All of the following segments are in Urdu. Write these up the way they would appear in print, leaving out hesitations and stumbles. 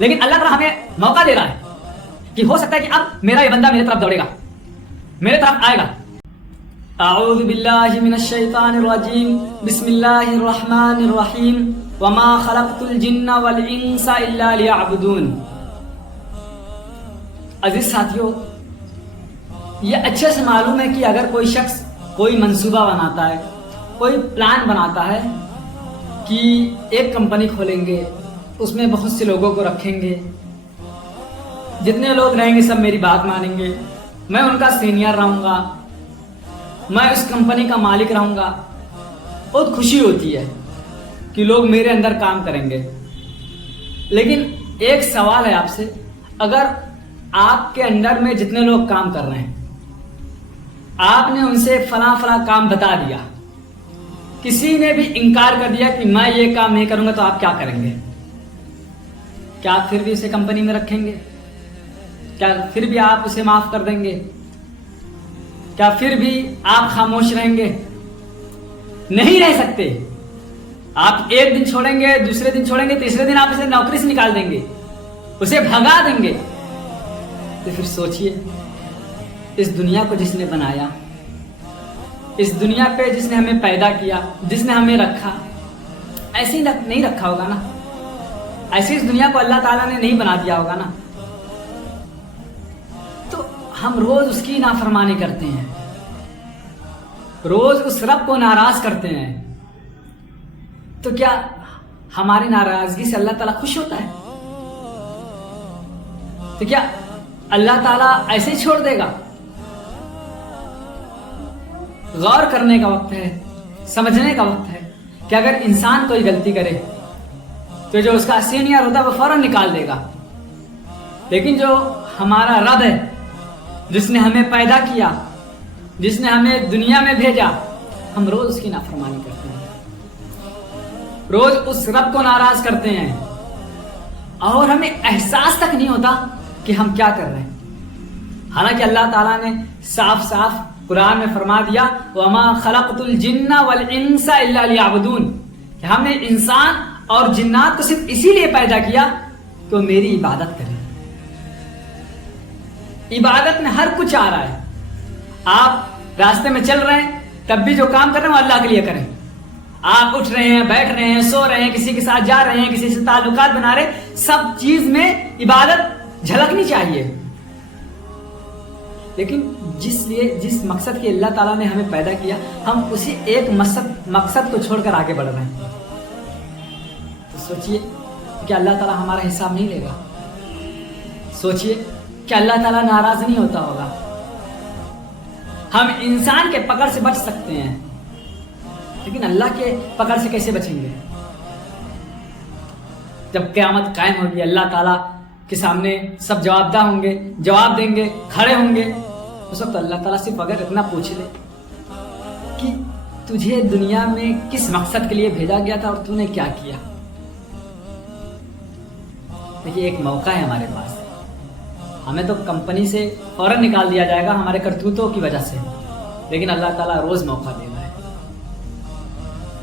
لیکن اللہ تعالیٰ ہمیں موقع دے رہا ہے کہ ہو سکتا ہے کہ اب میرا یہ بندہ میرے طرف دوڑے گا, میرے طرف آئے گا. اعوذ باللہ من الشیطان الرجیم, بسم اللہ الرحمن الرحیم, وما خلقت الجن والانس الا لیعبدون. عزیز ساتھیو, یہ اچھے سے معلوم ہے کہ اگر کوئی شخص کوئی منصوبہ بناتا ہے, کوئی پلان بناتا ہے کہ ایک کمپنی کھولیں گے, اس میں بہت سے لوگوں کو رکھیں گے, جتنے لوگ رہیں گے سب میری بات مانیں گے, میں ان کا سینئر رہوں گا, میں اس کمپنی کا مالک رہوں گا, بہت خوشی ہوتی ہے کہ لوگ میرے اندر کام کریں گے. لیکن ایک سوال ہے آپ سے, اگر آپ کے انڈر میں جتنے لوگ کام کر رہے ہیں, آپ نے ان سے فلاں فلاں کام بتا دیا, کسی نے بھی انکار کر دیا کہ میں یہ کام نہیں کروں گا, تو آپ کیا کریں گے؟ کیا آپ پھر بھی اسے کمپنی میں رکھیں گے؟ کیا پھر بھی آپ اسے معاف کر دیں گے؟ کیا پھر بھی آپ خاموش رہیں گے؟ نہیں رہ سکتے. آپ ایک دن چھوڑیں گے, دوسرے دن چھوڑیں گے, تیسرے دن آپ اسے نوکری سے نکال دیں گے, اسے بھگا دیں گے. تو پھر سوچئے, اس دنیا کو جس نے بنایا, اس دنیا پہ جس نے ہمیں پیدا کیا, جس نے ہمیں رکھا, ایسے ہی نہیں رکھا ہوگا نا, ایسے اس دنیا کو اللہ تعالیٰ نے نہیں بنا دیا ہوگا نا. تو ہم روز اس کی نافرمانی کرتے ہیں, روز اس رب کو ناراض کرتے ہیں, تو کیا ہماری ناراضگی سے اللہ تعالیٰ خوش ہوتا ہے؟ تو کیا اللہ تعالیٰ ایسے ہی چھوڑ دے گا؟ غور کرنے کا وقت ہے, سمجھنے کا وقت ہے کہ اگر انسان کوئی غلطی کرے تو جو اس کا سینئر ہوتا ہے وہ فوراً نکال دے گا, لیکن جو ہمارا رب ہے, جس نے ہمیں پیدا کیا, جس نے ہمیں دنیا میں بھیجا, ہم روز اس کی نافرمانی کرتے ہیں, روز اس رب کو ناراض کرتے ہیں, اور ہمیں احساس تک نہیں ہوتا کہ ہم کیا کر رہے ہیں. حالانکہ اللہ تعالیٰ نے صاف صاف قرآن میں فرما دیا, وَمَا خَلَقْتُ الْجِنَّ وَالْإِنسَ إِلَّا لِيَعْبُدُونَ, کہ ہم نے انسان اور جنات کو صرف اسی لیے پیدا کیا کہ وہ میری عبادت کریں. عبادت میں ہر کچھ آ رہا ہے. آپ راستے میں چل رہے ہیں تب بھی جو کام کر رہے ہیں وہ اللہ کے لیے کریں. آپ اٹھ رہے ہیں, بیٹھ رہے ہیں, سو رہے ہیں, کسی کے ساتھ جا رہے ہیں, کسی سے تعلقات بنا رہے ہیں, سب چیز میں عبادت جھلکنی چاہیے. لیکن جس مقصد کے اللہ تعالیٰ نے ہمیں پیدا کیا, ہم اسی ایک مقصد کو چھوڑ کر آگے بڑھ رہے ہیں. تو سوچئے کہ اللہ تعالیٰ ہمارا حساب نہیں لے گا. سوچئے کہ اللہ تعالیٰ ناراض نہیں ہوتا ہوگا. ہم انسان کے پکڑ سے بچ سکتے ہیں, لیکن اللہ کے پکڑ سے کیسے بچیں گے؟ جب قیامت قائم ہوگی, اللہ تعالیٰ کے سامنے سب جواب دہ ہوں گے, جواب دیں گے, کھڑے ہوں گے, اس وقت اللہ تعالیٰ صرف اگر اتنا پوچھ لے کہ تجھے دنیا میں کس مقصد کے لیے بھیجا گیا تھا اور تو نے کیا کیا. یہ ایک موقع ہے ہمارے پاس. ہمیں تو کمپنی سے فوراً نکال دیا جائے گا ہمارے کرتوتوں کی وجہ سے, لیکن اللہ تعالیٰ روز موقع دے رہا ہے.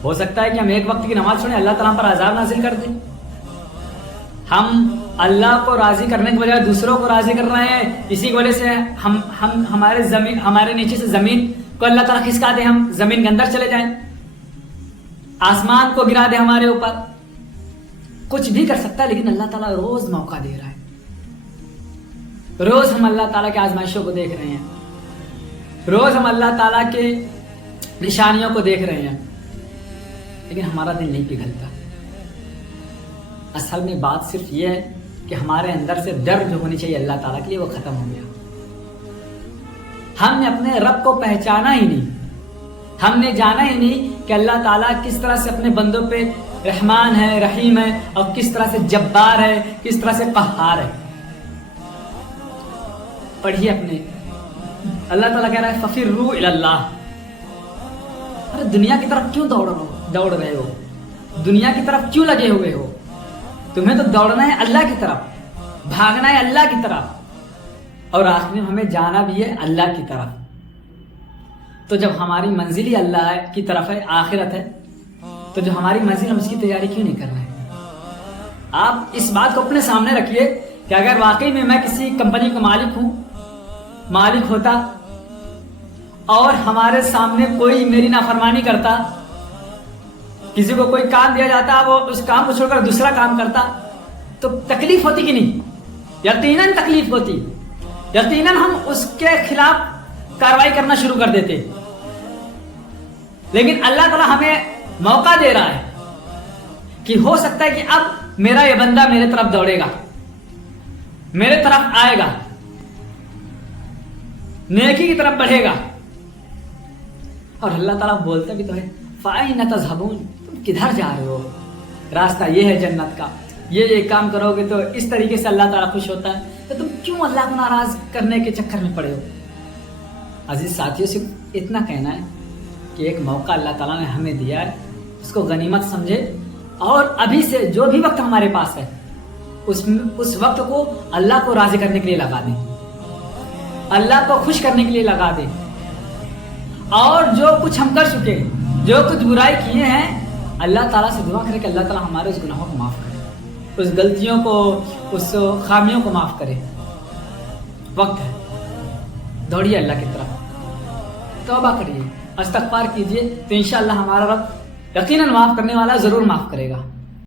ہو سکتا ہے کہ ہم ایک وقت کی نماز چھوڑیں, اللہ تعالیٰ پر عذاب نازل کر دیں. ہم اللہ کو راضی کرنے کے بجائے دوسروں کو راضی کر رہے ہیں, اسی کی وجہ سے ہم ہمارے نیچے سے زمین کو اللہ تعالیٰ کھسکا دے, ہم زمین کے اندر چلے جائیں, آسمان کو گرا دے ہمارے اوپر. کچھ بھی کر سکتا ہے, لیکن اللہ تعالیٰ روز موقع دے رہا ہے. روز ہم اللہ تعالیٰ کے آزمائشوں کو دیکھ رہے ہیں, روز ہم اللہ تعالیٰ کے نشانیوں کو دیکھ رہے ہیں, لیکن ہمارا دل نہیں پگھلتا. اصل میں بات صرف یہ ہے کہ ہمارے اندر سے ڈر جو ہونی چاہیے اللہ تعالیٰ کے لیے وہ ختم ہو گیا. ہم نے اپنے رب کو پہچانا ہی نہیں, ہم نے جانا ہی نہیں کہ اللہ تعالیٰ کس طرح سے اپنے بندوں پہ رحمان ہے, رحیم ہے, اور کس طرح سے جبار ہے, کس طرح سے قہار ہے. پڑھیے اپنے, اللہ تعالیٰ کہہ رہا ہے فَفِرُّوا إِلَى اللَّهِ. ارے دنیا کی طرف کیوں دوڑ رہے ہو, دنیا کی طرف کیوں لگے ہوئے ہو؟ تمہیں تو دوڑنا ہے اللہ کی طرف, بھاگنا ہے اللہ کی طرف, اور آخر میں ہمیں جانا بھی ہے اللہ کی طرف. تو جب ہماری منزل ہی اللہ کی طرف ہے, آخرت ہے, تو جو ہماری منزل ہم اس کی تیاری کیوں نہیں کر رہے ہیں؟ آپ اس بات کو اپنے سامنے رکھیے کہ اگر واقعی میں کسی کمپنی کا مالک ہوتا اور ہمارے سامنے کوئی میری نافرمانی کرتا، کسی کو کوئی کام دیا جاتا، وہ اس کام کو چھوڑ کر دوسرا کام کرتا، تو تکلیف ہوتی کہ نہیں؟ یقیناً تکلیف ہوتی، یقیناً ہم اس کے خلاف کارروائی کرنا شروع کر دیتے۔ لیکن اللہ تعالیٰ ہمیں موقع دے رہا ہے کہ ہو سکتا ہے کہ اب میرا یہ بندہ میرے طرف دوڑے گا، میرے طرف آئے گا، نیکی کی طرف بڑھے گا۔ اور اللہ تعالیٰ بولتا بھی تو ہے فَأَيْنَ تَذْهَبُونَ، تم کدھر جا رہے ہو؟ راستہ یہ ہے جنت کا، یہ کام کرو گے تو اس طریقے سے اللہ تعالیٰ خوش ہوتا ہے، تو تم کیوں اللہ کو ناراض کرنے کے چکر میں پڑے ہو؟ عزیز ساتھیوں سے اتنا کہنا ہے کہ ایک موقع اللہ تعالیٰ نے ہمیں دیا ہے، اس کو غنیمت سمجھے، اور ابھی سے جو بھی وقت ہمارے پاس ہے اس وقت کو اللہ کو راضی کرنے کے لیے لگا دیں، اللہ کو خوش کرنے کے لیے لگا دیں، اور جو کچھ ہم کر چکے ہیں، جو کچھ برائی کیے ہیں، اللہ تعالیٰ سے دعا کرے کہ اللہ تعالیٰ ہمارے اس گناہوں کو معاف کرے، اس غلطیوں کو، اس خامیوں کو معاف کرے۔ وقت ہے، دوڑیے اللہ کی طرف، توبہ کریے، استغفار کیجیے، تو انشاءاللہ ہمارا رب یقیناً معاف کرنے والا ضرور معاف کرے گا۔